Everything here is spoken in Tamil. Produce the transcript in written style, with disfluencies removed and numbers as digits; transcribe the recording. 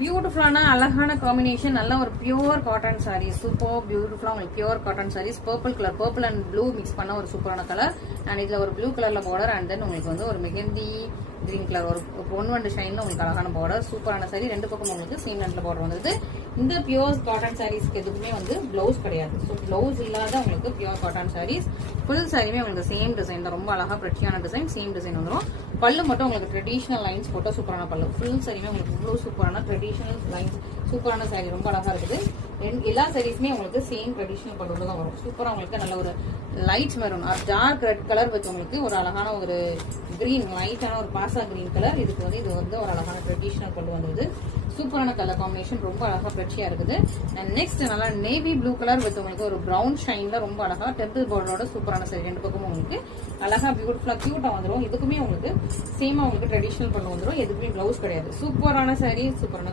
பியூட்டிஃபுல்லான அழகான காம்பினேஷன், நல்ல ஒரு பியூர் காட்டன் சாரீ, சூப்பர் பியூட்டிஃபுல்லா உங்களுக்கு pure cotton saris. Purple colour, purple and blue mix பண்ண ஒரு சூப்பரான கலர். அண்ட் இதுல ஒரு ப்ளூ கலர்ல பார்டர், அண்ட் தென் உங்களுக்கு வந்து ஒரு மெகந்தி கிரீன் கலர் ஒரு பொன்வண்டு ஷைன்ல உங்களுக்கு அழகான பார்டர், சூப்பரான சாரீ. ரெண்டு பக்கம் உங்களுக்கு சேம் நேரத்தில் பார்டர் வந்தது. இந்த பியூர் காட்டன் சாரீஸ்க்கு எதுக்குமே வந்து பிளவுஸ் கிடையாது. ஸோ பிளவுஸ் இல்லாத உங்களுக்கு பியூர் காட்டன் சாரீஸ். ஃபுல் சாரியுமே உங்களுக்கு சேம் டிசைன் தான், ரொம்ப அழகா பிரச்சியான டிசைன், சேம் டிசைன் வந்துடும். பல்லு மட்டும் உங்களுக்கு ட்ரெடிஷனல் லைன்ஸ் போட்ட சூப்பரான பல்லு. ஃபுல் சாரியுமே உங்களுக்கு இவ்வளோ சூப்பரான ட்ரெடிஷனல் லைன்ஸ், சூப்பரான சாரீ, ரொம்ப அழகா இருக்குது. எல்லா சாரீஸுமே உங்களுக்கு சேம் ட்ரெடிஷனல் பல்லு தான் வரும். சூப்பரா உங்களுக்கு நல்ல ஒரு light maroon or dark red colour வச்சு உங்களுக்கு ஒரு அழகான ஒரு கிரீன், லைட்டான ஒரு பாசா கிரீன் கலர். இதுக்கு வந்து இது வந்து ஒரு அழகான ட்ரெடிஷனல் பல்லு வந்தது. சூப்பரான கலர் காம்பினேஷன், ரொம்ப அழகா பிரச்சியா இருக்குது. அண்ட் நெக்ஸ்ட் நல்லா நேவி ப்ளூ கலர் வித் உங்களுக்கு ஒரு பிரவுன் ஷைன்ல ரொம்ப அழகா டெம்பிள் பார்டரோட சூப்பரான சாரி. ரெண்டு பக்கமும் உங்களுக்கு அழகா பியூட்டிஃபுல்லா கியூட்டா வந்துடும். இதுக்குமே உங்களுக்கு சேமா உங்களுக்கு ட்ரெடிஷனல் பல்லு வந்துடும். எதுக்குமே பிளவுஸ் கிடையாது. சூப்பரான சாரி, சூப்பரான